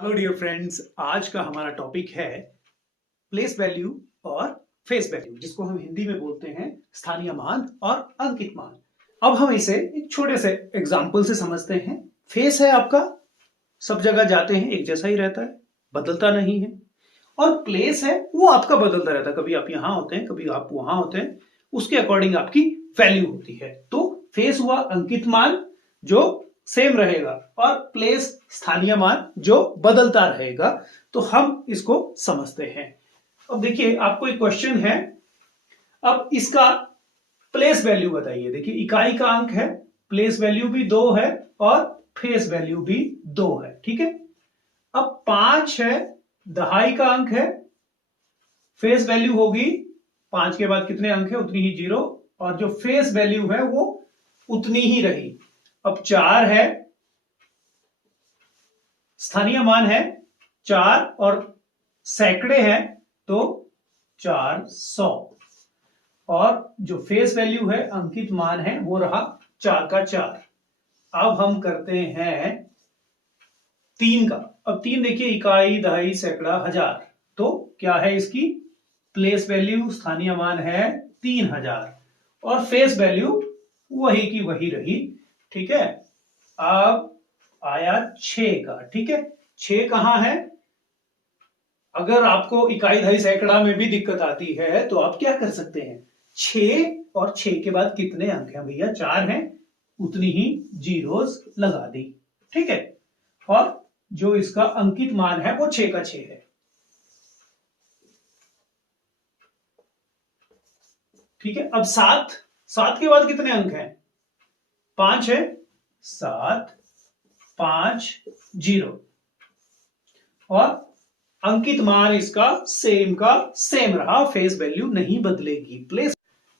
Hello dear friends, आज का हमारा टॉपिक है प्लेस वैल्यू और फेस वैल्यू, जिसको हम हिंदी में बोलते हैं स्थानीय मान और अंकित मान। अब हम इसे एक छोटे से एग्जाम्पल से समझते हैं। फेस है आपका, सब जगह जाते हैं, एक जैसा ही रहता है, बदलता नहीं है। और प्लेस है वो आपका बदलता रहता है, कभी आप यहां होते हैं, कभी आप वहां होते हैं, उसके अकॉर्डिंग आपकी वैल्यू होती है। तो फेस हुआ अंकित मान जो सेम रहेगा, और प्लेस स्थानीय मान जो बदलता रहेगा। तो हम इसको समझते हैं। अब देखिए, आपको एक क्वेश्चन है। अब इसका प्लेस वैल्यू बताइए। देखिए, इकाई का अंक है, प्लेस वैल्यू भी 2 है और फेस वैल्यू भी 2 है। ठीक है। अब 5 है, दहाई का अंक है, फेस वैल्यू होगी 5 के बाद कितने अंक है उतनी ही 0, और जो फेस वैल्यू है वो उतनी ही रही। अब 4 है, स्थानीय मान है 4 और सैकड़े हैं तो 400, और जो फेस वैल्यू है अंकित मान है वो रहा 4 का 4। अब हम करते हैं 3 का। अब 3 देखिए, इकाई, दहाई, सैकड़ा, हजार, तो क्या है इसकी प्लेस वैल्यू, स्थानीय मान है 3000, और फेस वैल्यू वही की वही रही। ठीक है। अब आया 6 का। ठीक है। 6 कहां है? अगर आपको इकाई, दहाई, सैकड़ा में भी दिक्कत आती है तो आप क्या कर सकते हैं, 6 और 6 के बाद कितने अंक हैं भैया, 4 हैं, उतनी ही जीरोस लगा दी। ठीक है। और जो इसका अंकित मान है वो 6 का 6 है। ठीक है। अब 7 के बाद कितने अंक हैं, 5 है, 7 5 0, और अंकित मान इसका सेम का सेम रहा, फेस वैल्यू नहीं बदलेगी। प्लेस,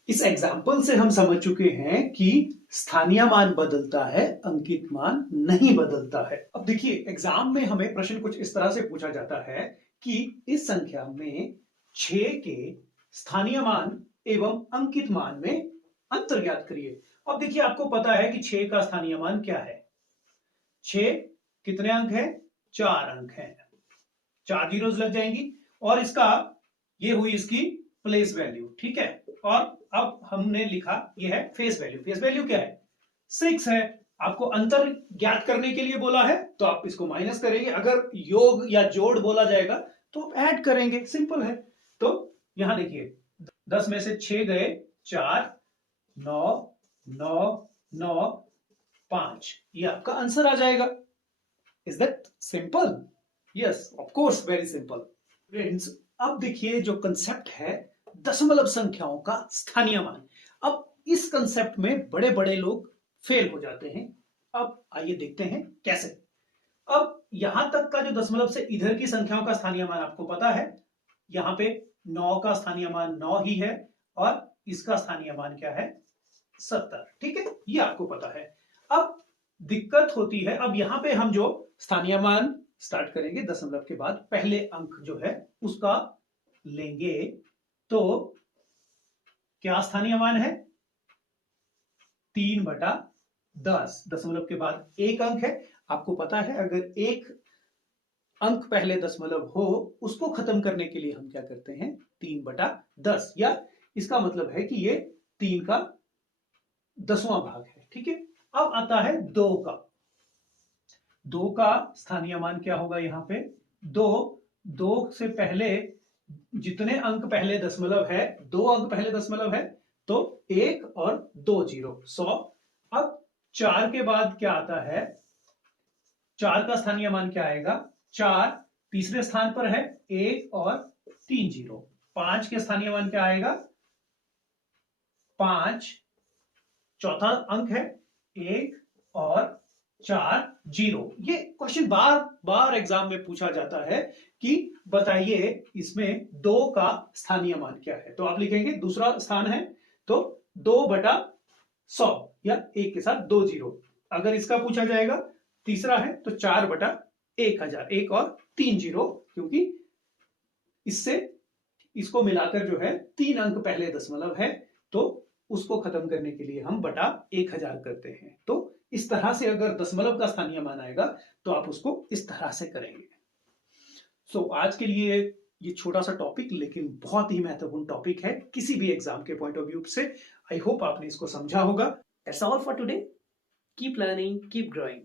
इस एग्जाम्पल से हम समझ चुके हैं कि स्थानीय मान बदलता है, अंकित मान नहीं बदलता है। अब देखिए, एग्जाम में हमें प्रश्न कुछ इस तरह से पूछा जाता है कि इस संख्या में 6 के स्थानीय मान एवं अंकित मान में अंतर ज्ञात करिए। अब देखिए, आपको पता है कि 6 का स्थानीय मान क्या है। 6 कितने अंक है, 4 अंक है, 4 जीरोस लग जाएंगी, और इसका ये हुई इसकी प्लेस वैल्यू। ठीक है। और अब हमने लिखा ये है फेस वैल्यू। फेस वैल्यू क्या है, 6 है। आपको अंतर ज्ञात करने के लिए बोला है तो आप इसको माइनस करेंगे, अगर योग या जोड़ बोला जाएगा तो आप ऐड करेंगे, सिंपल है। तो यहां देखिए, 10 में से 6 गए, 4, 9 9 9 5, ये आपका आंसर आ जाएगा। Is that simple? Yes, of course, very simple. Friends, अब देखिए, जो कंसेप्ट है दशमलव संख्याओं का स्थानीय मान, अब इस कंसेप्ट में बड़े बड़े लोग फेल हो जाते हैं। अब आइए देखते हैं कैसे। अब यहां तक का जो दशमलव से इधर की संख्याओं का स्थानीय मान आपको पता है, यहां पे 9 का स्थानीय मान 9 ही है, और इसका स्थानीय मान क्या है, 70। ठीक है, ये आपको पता है। अब दिक्कत होती है, अब यहां पे हम जो स्थानीय मान स्टार्ट करेंगे दशमलव के बाद, पहले अंक जो है उसका लेंगे, तो क्या स्थानीय मान है, 3/10। दशमलव के बाद एक अंक है, आपको पता है अगर एक अंक पहले दशमलव हो उसको खत्म करने के लिए हम क्या करते हैं, 3/10, या इसका मतलब है कि ये 3 का 10वां भाग है। ठीक है। अब आता है 2 का। 2 का स्थानीय मान क्या होगा, यहां पे 2, 2 से पहले जितने अंक पहले दशमलव है, 2 अंक पहले दशमलव है, तो 1 और 2 जीरो, 100। अब 4 के बाद क्या आता है, 4 का स्थानीय मान क्या आएगा, 4 तीसरे स्थान पर है, 1 और 3 जीरो। 5 के स्थानीय मान क्या आएगा, 5 चौथा अंक है, 1 और 4 जीरो। ये क्वेश्चन बार बार एग्जाम में पूछा जाता है कि बताइए इसमें 2 का स्थानीय मान क्या है। तो आप लिखेंगे, दूसरा स्थान है तो 2/100, या 1 के साथ 2 जीरो। अगर इसका पूछा जाएगा, तीसरा है तो 4/1000, 1 और 3 जीरो, क्योंकि इससे इसको मिलाकर जो है 3 अंक पहले दशमलव है, तो उसको खत्म करने के लिए हम बटा 1000 करते हैं। तो इस तरह से अगर दशमलव का स्थानीय मान आएगा तो आप उसको इस तरह से करेंगे। सो आज के लिए ये छोटा सा टॉपिक लेकिन बहुत ही महत्वपूर्ण टॉपिक है किसी भी एग्जाम के पॉइंट ऑफ व्यू से। आई होप आपने इसको समझा होगा। That's all for today. Keep learning, keep growing.